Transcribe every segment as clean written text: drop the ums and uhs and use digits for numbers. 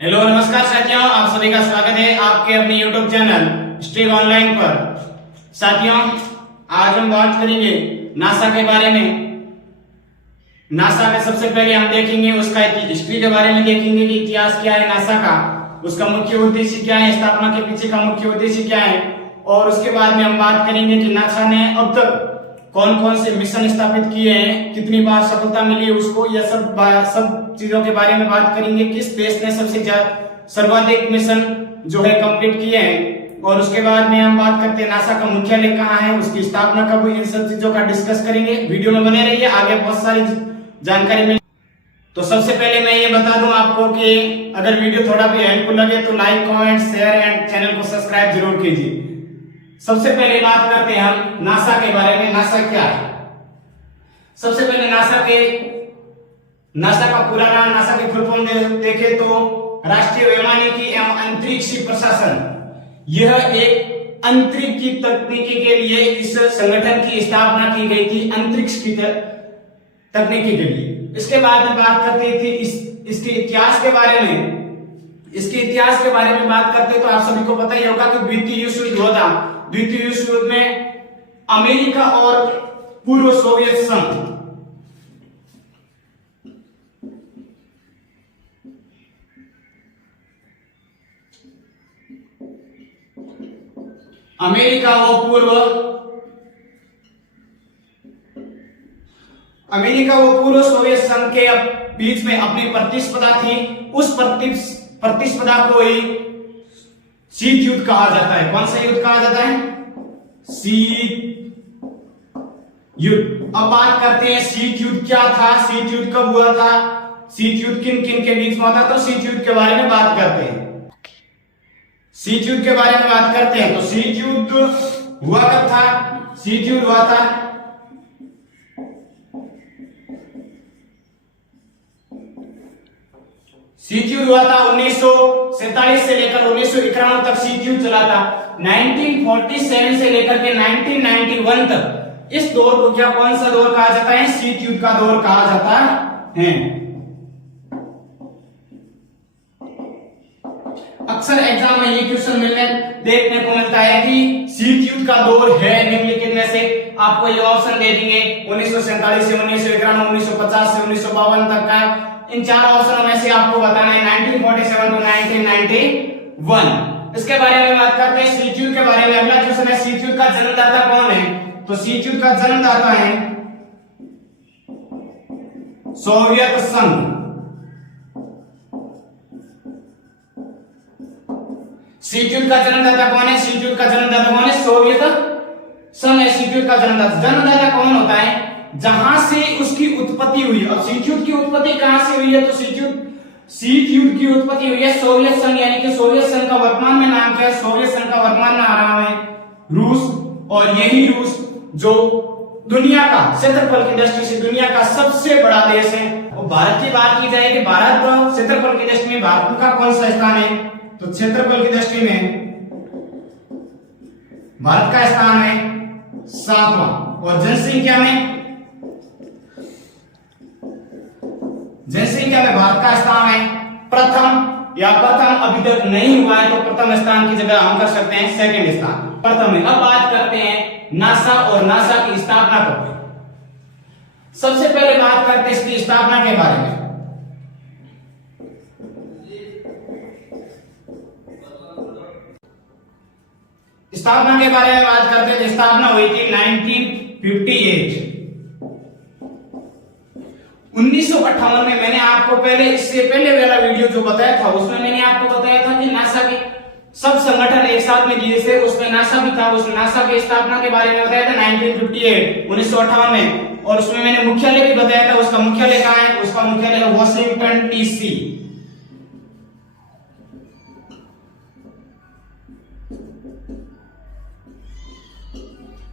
Hello नमस्कार साथियों, आप सभी का स्वागत है आपके अपने यूट्यूब चैनल स्ट्रीम ऑनलाइन पर। साथियों, आज हम बात करेंगे नासा के बारे में। नासा में सबसे पहले हम देखेंगे उसका हिस्ट्री के बारे में, देखेंगे कि इतिहास क्या है नासा का, उसका मुख्य उद्देश्य क्या है, स्थापना के पीछे का मुख्य उद्देश्य क्या है, और उसके बाद में हम बात करेंगे कि नासा ने अब तक कौन कौन से मिशन स्थापित किए हैं, कितनी बार सफलता मिली है उसको, यह सब चीजों के बारे में बात करेंगे। किस देश ने सबसे सर्वाधिक मिशन जो है कंप्लीट किए हैं, और उसके बाद में हम बात करते हैं नासा का मुख्यालय कहाँ है, उसकी स्थापना कब हुई, इन सब चीजों का डिस्कस करेंगे। वीडियो में बने रहिए, आगे बहुत सारी जानकारी मिलेगी। तो सबसे पहले मैं ये बता दूं आपको कि अगर वीडियो थोड़ा भी हेल्पफुल लगे तो like, comment, share and channel को सब्सक्राइब जरूर कीजिए। सबसे पहले बात करते हैं हम नासा के बारे में। नासा क्या है? सबसे पहले नासा का पूरा नाम, नासा की फुल फॉर्म देखें तो राष्ट्रीय वैमानिकी एवं अंतरिक्ष प्रशासन। यह एक अंतरिक्ष की तकनीकी के लिए इस संगठन की स्थापना की गई थी, अंतरिक्ष की तकनीकी के लिए। इसके बाद में बात करते थे इसके इतिहास के बारे में। इसके इतिहास के बारे में बात करते तो आप सभी को पता ही होगा कि द्वितीय विश्व युद्ध हुआ था। द्वितीय विश्व युद्ध में अमेरिका और पूर्व सोवियत संघ, अमेरिका व पूर्व सोवियत संघ के बीच में अपनी प्रतिस्पर्धा थी। उस प्रतिस्पर्धा को ही शीत युद्ध कहा जाता है। कौन सा युद्ध कहा जाता है? शीत युद्ध। अब बात करते हैं शीत युद्ध क्या था, शीत युद्ध कब हुआ था, शीत युद्ध किन किन के बीच में हुआ था। तो शीत युद्ध के बारे में बात करते हैं। शीत युद्ध के बारे में बात करते हैं तो शीत युद्ध हुआ कब था? शीत युद्ध हुआ था शीत युद्ध हुआ था 1947 से लेकर 1991 तक शीत युद्ध चला था। 1947 से लेकर के 1991 तक इस दौर को कौन सा दौर कहा जाता है? शीत युद्ध का दौर कहा जाता है। अक्सर एग्जाम में ये क्वेश्चन देखने को मिलता है कि शीत युद्ध का दौर है निम्नलिखित में से। आपको ये ऑप्शन दे देंगे 1947 से 1991, 1950 से 1952 तक का। इन चार ऑप्शनों में से आपको बताना है 1947 टू 1991। इसके बारे में बात करते हैं शीत युद्ध के बारे में। अगला क्वेश्चन है शीत युद्ध का जन्मदाता कौन है? तो शीत युद्ध का जन्मदाता है सोवियत संघ। शीत युद्ध का जन्मदाता कौन है? शीत युद्ध का जन्मदाता कौन है? सोवियत संघ है शीत युद्ध का जन्मदाता। जन्मदाता कौन होता है? जहां से उसकी उत्पत्ति हुई। अब शीत युद्ध की उत्पत्ति कहां से हुई है? तो शीत युद्ध की उत्पत्ति हुई है सोवियत संघ, यानी कि सोवियत संघ का वर्तमान में नाम क्या है? सोवियत संघ का वर्तमान नाम है रूस। और यही रूस जो दुनिया का क्षेत्रफल की दृष्टि से दुनिया का सबसे बड़ा देश है। और भारत की बात की जाए कि भारत क्षेत्रफल की दृष्टि में भारत का कौन सा स्थान है? तो क्षेत्रफल की दृष्टि में भारत का स्थान है 7वां। और जनसंख्या में भारत का स्थान है प्रथम, या प्रथम अभी तक नहीं हुआ है तो प्रथम स्थान की जगह हम कर सकते हैं सेकंड स्थान, प्रथम है। अब बात करते हैं नासा और नासा की स्थापना कब हुई। सबसे पहले बात करते हैं इसकी स्थापना के बारे में। स्थापना के बारे में बात करते हैं। स्थापना हुई थी 1958। 1958 में मैंने आपको इससे पहले वाला वीडियो जो बताया था उसमें मैंने आपको बताया था कि नासा के सब संगठन एक साथ में दिए थे, उसमें नासा भी था। उस नासा की स्थापना के बारे में बताया था 1958 में। और उसमें मैंने मुख्यालय भी बताया था। उसका मुख्यालय कहाँ है? उसका मुख्यालय है वॉशिंगटन डीसी।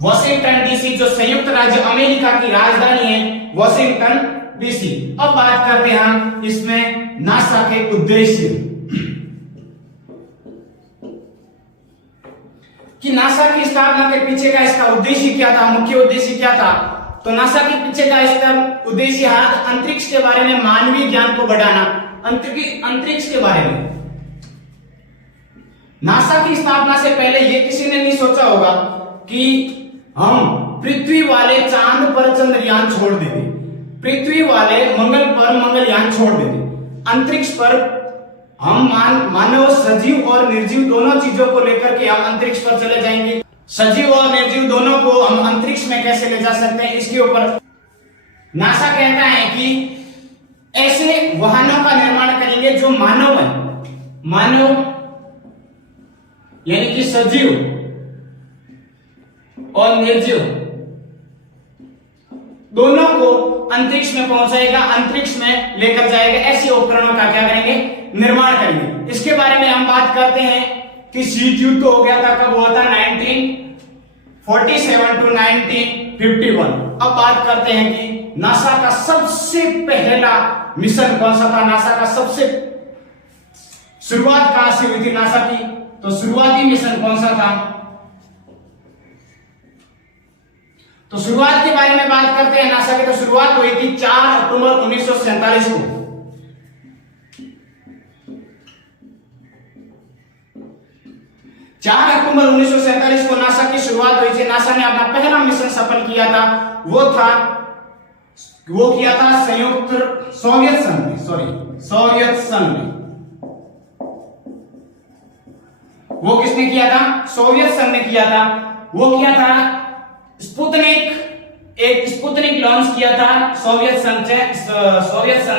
वॉशिंगटन डीसी जो संयुक्त राज्य अमेरिका की राजधानी है, वॉशिंगटन डीसी। अब बात करते हैं हम इसमें नासा के उद्देश्य कि नासा की स्थापना के पीछे का इसका उद्देश्य क्या था, मुख्य उद्देश्य क्या था। तो नासा के पीछे का इसका उद्देश्य है अंतरिक्ष के बारे में मानवीय ज्ञान को बढ़ाना। अंतरिक्ष के बारे में। नासा की स्थापना से पहले ये किसी ने नहीं सोचा होगा कि हम पृथ्वी वाले चांद पर चंद्रयान छोड़ देंगे, पृथ्वी वाले मंगल पर मंगलयान छोड़ देंगे, अंतरिक्ष पर हम मानव सजीव और निर्जीव दोनों चीजों को लेकर के हम अंतरिक्ष पर चले जाएंगे। सजीव और निर्जीव दोनों को हम अंतरिक्ष में कैसे ले जा सकते हैं, इसके ऊपर नासा कहता है कि ऐसे वाहनों का निर्माण करेंगे जो मानव है, मानव यानी कि सजीव और निर्जीव दोनों को अंतरिक्ष में पहुंचाएगा, अंतरिक्ष में लेकर जाएगा। ऐसे उपकरणों का क्या करेंगे, निर्माण करेंगे। इसके बारे में हम बात करते हैं कि शीत युद्ध तो हो गया था, कब हुआ था, 1947 टू 1951। अब बात करते हैं कि नासा का सबसे पहला मिशन कौन सा था, नासा का सबसे शुरुआत कहां से हुई थी नासा की, तो शुरुआती मिशन कौन सा था, तो शुरुआत के बारे में बात करते हैं नासा की। तो शुरुआत हुई थी 4 अक्टूबर 1947 को। 4 अक्टूबर 1947 को नासा की शुरुआत हुई थी। नासा ने अपना पहला मिशन सफल किया था, वो किया था सोवियत संघ ने। वो किसने किया था, सोवियत संघ ने किया था। वो किया था स्पुतनिक लॉन्च किया था सोवियत संघ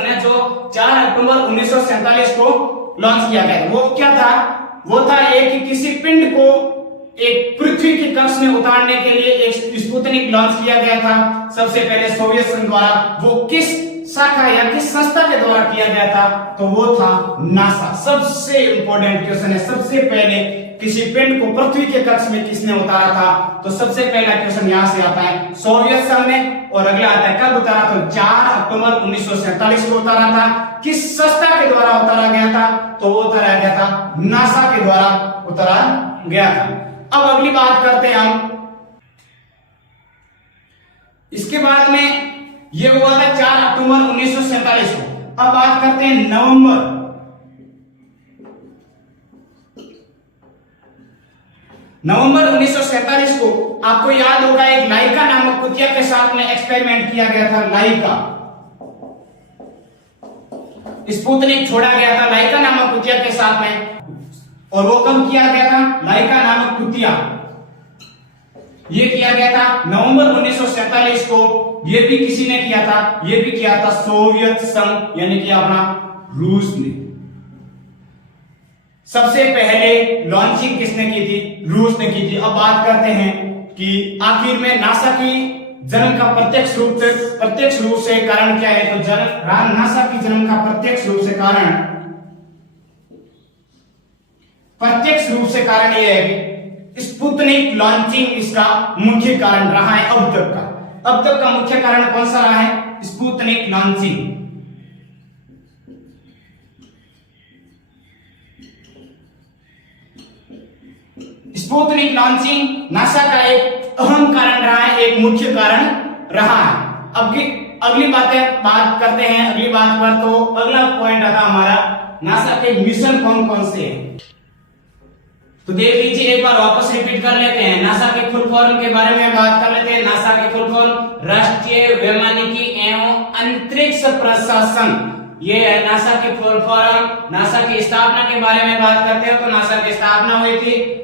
ने, जो 4 अक्टूबर 1947 को लॉन्च किया गया। वो क्या था, वो था एक किसी पिंड को एक पृथ्वी के कक्ष में उतारने के लिए एक स्पुतनिक लॉन्च किया गया था सबसे पहले सोवियत संघ द्वारा। वो किस शाखा या किस संस्था के द्वारा किया गया था, तो वो था नासा। सबसे इंपॉर्टेंट क्वेश्चन है, सबसे पहले किसी पिंड को पृथ्वी के कक्ष में किसने उतारा था, तो सबसे पहला क्वेश्चन यहां से आता है, सोवियत संघ ने। और अगला आता है कब उतारा, तो 4 अक्टूबर 1947 को उतारा था। किस संस्था के द्वारा उतारा गया था, तो वो उतारा गया था नासा के द्वारा उतारा गया था। अब अगली बात करते हैं हम, इसके बाद में ये हुआ था 4 अक्टूबर 1947 को। अब बात करते हैं नवंबर 1947 को। आपको याद होगा एक लाइका नामक कुतिया के साथ में एक्सपेरिमेंट किया गया था, लाइका स्पुतनिक छोड़ा गया था लाइका नामक कुतिया के साथ में। और वो कब किया गया था, लाइका नामक कुतिया ये किया गया था नवंबर 1947 को। ये भी किसी ने किया था, ये भी किया था सोवियत संघ यानी कि अपना रूस ने। सबसे पहले लॉन्चिंग किसने की थी, रूस ने की थी। अब बात करते हैं कि आखिर में नासा की जन्म का प्रत्यक्ष रूप से कारण क्या है, तो नासा की जन्म का प्रत्यक्ष रूप से कारण यह है कि स्पुतनिक लॉन्चिंग इसका मुख्य कारण रहा है अब तक का मुख्य कारण कौन सा रहा है, Sputnik launching. Sputnik launching NASA का एक अहम कारण रहा है, एक मुख्य कारण रहा है। अब अगली बात करते हैं अगली बात पर। तो अगला पॉइंट आता हमारा, नासा के मिशन कौन कौन से हैं। तो देख लीजिए, एक बार वापस रिपीट कर लेते हैं। नासा के फुल फॉर्म के बारे में बात कर लेते हैं। नासा के फुल फॉर्म राष्ट्रीय वैमानिकी एवं अंतरिक्ष प्रशासन, ये है नासा के फुल फॉर्म। नासा की स्थापना के बारे में बात करते हो तो नासा की स्थापना हुई थी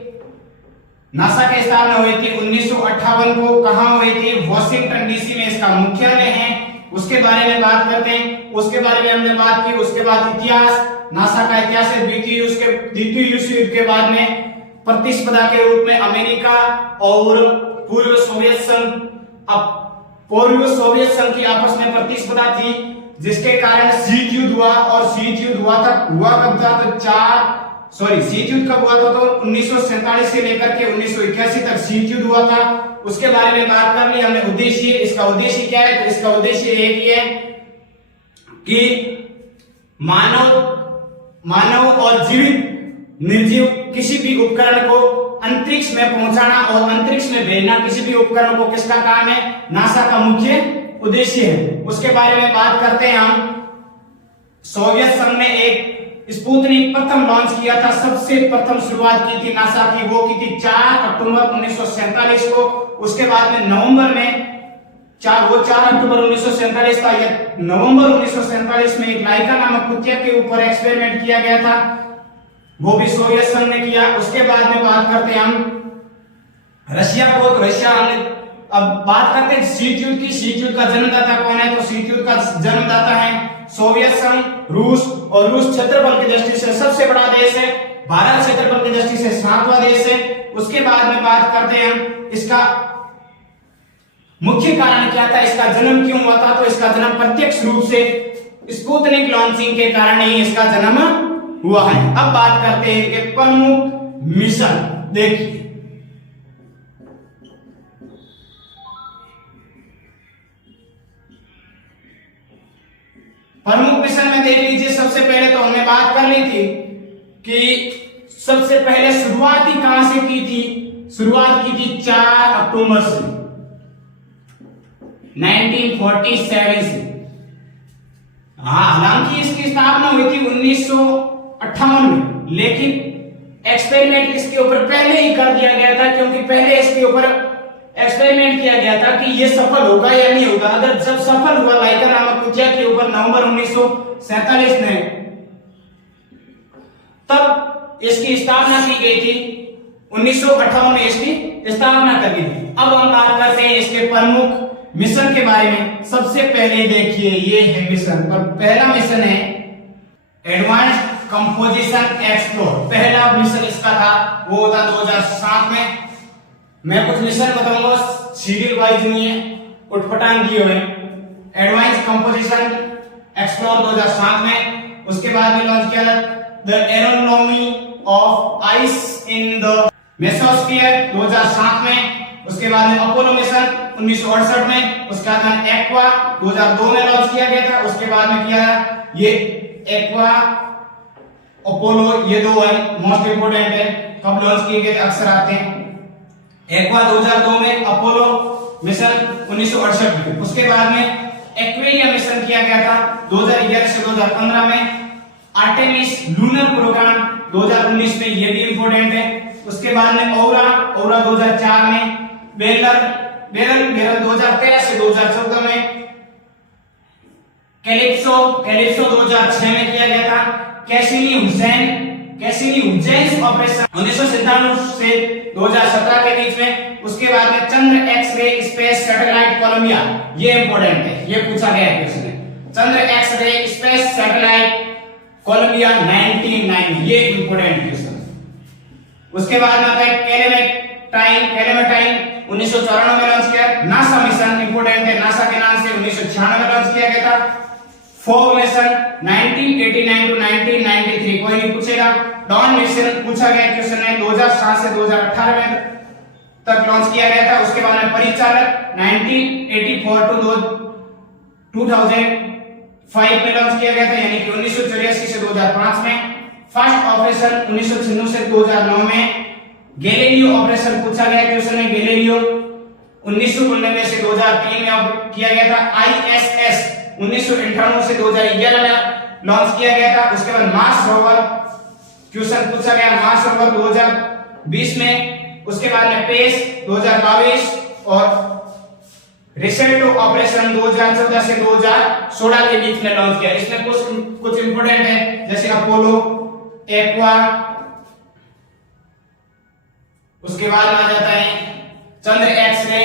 1958 को। कहां हुई थी, वॉशिंगटन डीसी में इसका मुख्यालय है। उसके बारे में बात करते हैं, उसके बारे में हमने बात की। उसके बाद इतिहास, नासा का इतिहास है द्वितीय विश्व युद्ध के बाद में प्रतिस्पर्धा के रूप में अमेरिका और पूर्व सोवियत संघ की आपस में प्रतिस्पर्धा थी, जिसके कारण शीत युद्ध हुआ। और शीत युद्ध हुआ कब था, तो शीत युद्ध कब हुआ था, तो 1947 से लेकर के 1981 तक शीत युद्ध हुआ था। उसके बारे में बात कर ली हमने। उद्देश्य, इसका उद्देश्य क्या है, तो इसका उद्देश्य एक ही है कि मानव और जीवित निर्जीव किसी भी उपकरण को अंतरिक्ष में पहुंचाना और अंतरिक्ष में भेजना, किसी भी उपकरण को किसका काम है, नासा का मुख्य उद्देश्य है। उसके बारे में बात करते हैं हम। सोवियत संघ ने एक स्पुतनिक प्रथम लॉन्च किया था, सबसे प्रथम शुरुआत की थी नासा की, वो की थी 4 अक्टूबर 1947 को। उसके बाद में नवंबर में 4 अक्टूबर 1947 का, या नवंबर 1947 में एक लाइका नामक कुतिया के ऊपर एक्सपेरिमेंट किया गया था, वो भी सोवियत संघ ने किया। उसके बाद में बात करते हैं हम रशिया को, तो रशिया अब बात करते हैं शीत युद्ध की। शीत युद्ध का जन्मदाता कौन है? तो शीत युद्ध का जन्मदाता है सोवियत संघ, रूस, और रूस क्षेत्रफल की दृष्टि से सबसे बड़ा देश है, भारत क्षेत्रफल की दृष्टि से 7वां देश है। उसके बाद में बात करते हैं हम इसका मुख्य कारण क्या था, इसका जन्म क्यों हुआ था? तो इसका जन्म प्रत्यक्ष रूप से स्पुतनिक लॉन्चिंग के कारण ही इसका जन्म हुआ है। अब बात करते हैं कि प्रमुख मिशन। देखिए प्रमुख मिशन में देख लीजिए, सबसे पहले तो हमने बात कर ली थी कि सबसे पहले शुरुआत ही कहां से की थी? शुरुआत की थी 4 अक्टूबर से 1947 से। हालांकि इसकी स्थापना हुई थी 1958 में, लेकिन एक्सपेरिमेंट इसके ऊपर पहले ही कर दिया गया था, क्योंकि पहले इसके ऊपर एक्सपेरिमेंट किया गया था कि ये सफल होगा या नहीं होगा। अगर जब सफल हुआ लाइका नामक कुतिया के ऊपर नवंबर 1947 में, तब इसकी स्थापना की गई थी। 1958 में इसकी स्थापना कर दी थी। अब हम बात करते हैं इसके प्रमुख मिशन के बारे में। सबसे पहले देखिए ये है मिशन, पर पहला मिशन है एडवांस कंपोजिशन एक्सप्लोर। पहला मिशन इसका था वो था 2007 में। मैं कुछ मिशन बताऊंगा, सीरियल वाइज नहीं है, उठपटांग दिए हुए। एडवांस कंपोजिशन एक्सप्लोर 2007 में। उसके बाद में लॉन्च किया the aeronomy of ice in the mesosphere 2007 में। उसके बाद में अपोलो मिशन 1968 में। उसके बाद में एक्वा 2002 में लॉन्च किया गया था। उसके बाद में किया ये एक्वा अपोलो, ये दो है मोस्ट इंपोर्टेंट है, कब लॉन्च किए गए अक्सर आते हैं। एक्वा 2002 में, अपोलो मिशन 1968 में। उसके बाद में एक्वेरिया मिशन किया गया था 2011 से 2015 में। आर्टेमिस लूनर प्रोग्राम 2019 में, ये भी इंपोर्टेंट है। उसके बाद में ओरा 2004 में। बेरल 2013 से 2014 में। कैलिप्सो 2006 में किया गया था। कैसिनी हुसैन ऑपरेशन 1997 से 2017 के बीच में। उसके बाद में Chandra X ray space satellite Columbia, ये इंपॉर्टेंट है, ये पूछा गया है क्वेश्चन में। Chandra X ray space satellite Columbia 1990, ये इंपॉर्टेंट क्वेश्चन। उसके बाद में आता है कैलेमेटाइन 1994 में लॉन्च किया। नासा मिशन इंपॉर्टेंट है, नासा के नाम से 1996 में लॉन्च किया गया था। फॉग मिशन 1989 टू 1993, कोई नहीं पूछेगा। डॉन मिशन पूछा गया क्वेश्चन है, 2007 से 2018 में तक लॉन्च किया गया था। उसके बाद में परिचालक 1984 टू 2005 में लॉन्च किया गया था, यानी कि 1984 से 2005 में। फर्स्ट ऑपरेशन 1996 से 2009 में। गैलीलियो ऑपरेशन पूछा गया क्वेश्चन है, गैलीलियो 1999 से 2003 में किया गया था। आईएसएस 1998 से 2011 में लॉन्च किया गया था। उसके बाद मार्स रोवर क्वेश्चन पूछा गया, मार्स रोवर 2020 में। उसके बाद में पेस 2022 और रिसेल्टो ऑपरेशन 2014 से 2016 के बीच में लॉन्च किया। इसमें कुछ इंपोर्टेंट है, जैसे अपोलो, एक्वा, उसके बाद आ जाता है Chandra X ray,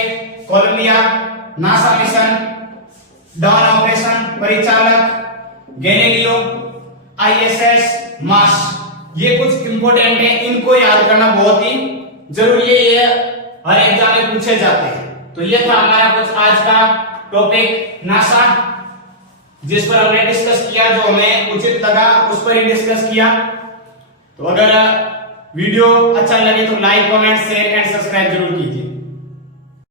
Columbia, NASA mission, Dawn operation, परिचालक, गैलीलियो, आईएसएस, मार्स। ये कुछ इंपोर्टेंट है, इनको याद करना बहुत ही जरूरी है, ये हर एग्जाम में पूछे जाते हैं। तो ये था हमारा कुछ आज का टॉपिक नासा, जिस पर हमने डिस्कस किया, जो हमें उचित लगा उस पर ही डिस्कस किया। तो अगर वीडियो अच्छा लगे तो like, comment, share and subscribe जरूर कीजिए।